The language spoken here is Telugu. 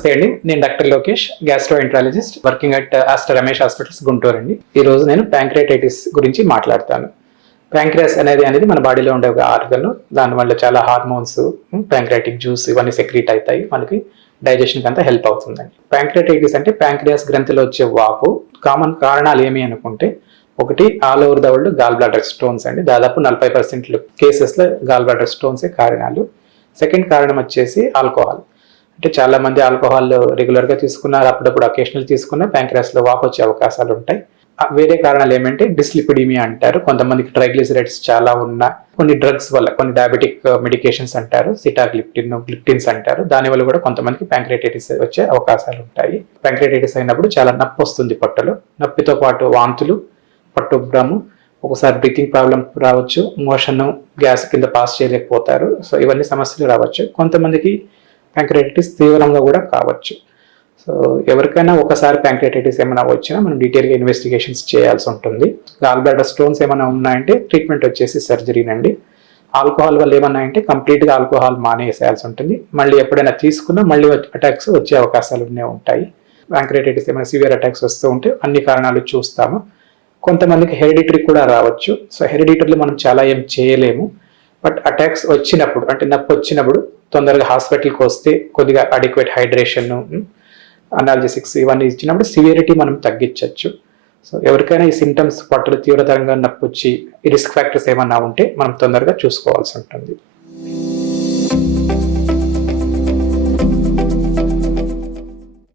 నమస్తే అండి. నేను doctor Lokesh, gastroenterologist, working at Aster Ramesh hospitals, Guntur అండి. ఈ రోజు నేను ప్యాంక్రియాటైటిస్ గురించి మాట్లాడతాను. ప్యాంక్రియాస్ అనేది మన బాడీలో ఉండే ఒక ఆర్గన్. దానివల్ల చాలా హార్మోన్స్, ప్యాంక్రియాటిక్ జ్యూస్ ఇవన్నీ సెక్రీట్ అవుతాయి. మనకి డైజెషన్కి అంతా హెల్ప్ అవుతుందండి. ప్యాంక్రియాటైటిస్ అంటే ప్యాంక్రియాస్ గ్రంథిలో వచ్చే వాపు. కామన్ కారణాలు ఏమి అనుకుంటే, ఒకటి all over the world gall bladder stones అండి. దాదాపు 40% కేసెస్లో గాల్ బ్లాడర్ స్టోన్సే కారణాలు. సెకండ్ కారణం వచ్చేసి ఆల్కహాల్. అంటే చాలా మంది ఆల్కహాల్ రెగ్యులర్గా తీసుకున్నారు, అప్పుడప్పుడు అకేషనల్ తీసుకున్న ప్యాంక్రియాస్లో వాపు వచ్చే అవకాశాలు ఉంటాయి. వేరే కారణాలు ఏమంటే డిస్లిపిడీమియా అంటారు. కొంతమందికి ట్రైగ్లిసరైడ్స్ చాలా ఉన్న, కొన్ని డ్రగ్స్ వల్ల, కొన్ని డయాబెటిక్ మెడికేషన్స్ అంటారు, సిటాగ్లిప్టిన్, గ్లిప్టిన్స్ అంటారు. దానివల్ల కూడా కొంతమందికి ప్యాంక్రియాటైటిస్ వచ్చే అవకాశాలు ఉంటాయి. ప్యాంక్రియాటైటిస్ అయినప్పుడు చాలా నొప్పి వస్తుంది పొట్టలో. నొప్పితో పాటు వాంతులు, పట్టుబ్రము, ఒకసారి బ్రీతింగ్ ప్రాబ్లం రావచ్చు, మోషన్ గ్యాస్ కింద పాస్ చేయలేకపోతారు. సో ఇవన్నీ సమస్యలు రావచ్చు. కొంతమందికి ప్యాంక్రియాటైటిస్ తీవ్రంగా కూడా కావచ్చు. సో ఎవరికైనా ఒకసారి ప్యాంక్రియాటైటిస్ ఏమైనా వచ్చినా మనం డీటెయిల్గా ఇన్వెస్టిగేషన్స్ చేయాల్సి ఉంటుంది. గాల్ బ్లాడర్ స్టోన్స్ ఏమైనా ఉన్నాయంటే ట్రీట్మెంట్ వచ్చేసి సర్జరీనండి. ఆల్కహాల్ వల్ల ఏమన్నా అంటే కంప్లీట్గా ఆల్కహాల్ మానేసేయాల్సి ఉంటుంది. మళ్ళీ ఎప్పుడైనా తీసుకున్నా మళ్ళీ అటాక్స్ వచ్చే అవకాశాలు ఉంటాయి. ప్యాంక్రియాటైటిస్ ఏమైనా సివియర్ అటాక్స్ వస్తూ ఉంటే అన్ని కారణాలు చూస్తాము. కొంతమందికి హెరిడిటరీ కూడా రావచ్చు. సో హెరిడిటరీలో మనం చాలా ఏం చేయలేము. బట్ అటాక్స్ వచ్చినప్పుడు, అంటే నొప్పి వచ్చినప్పుడు తొందరగా హాస్పిటల్కి వస్తే కొద్దిగా అడిక్వేట్ హైడ్రేషన్, అనాల్జెసిక్స్ ఇవన్నీ ఇచ్చినప్పుడు సివియరిటీ మనం తగ్గించవచ్చు. సో ఎవరికైనా ఈ సిమ్టమ్స్, పట్టులు తీవ్రతరంగా నొప్పి వచ్చి ఈ రిస్క్ ఫ్యాక్టర్స్ ఏమన్నా ఉంటే మనం తొందరగా చూసుకోవాల్సి ఉంటుంది.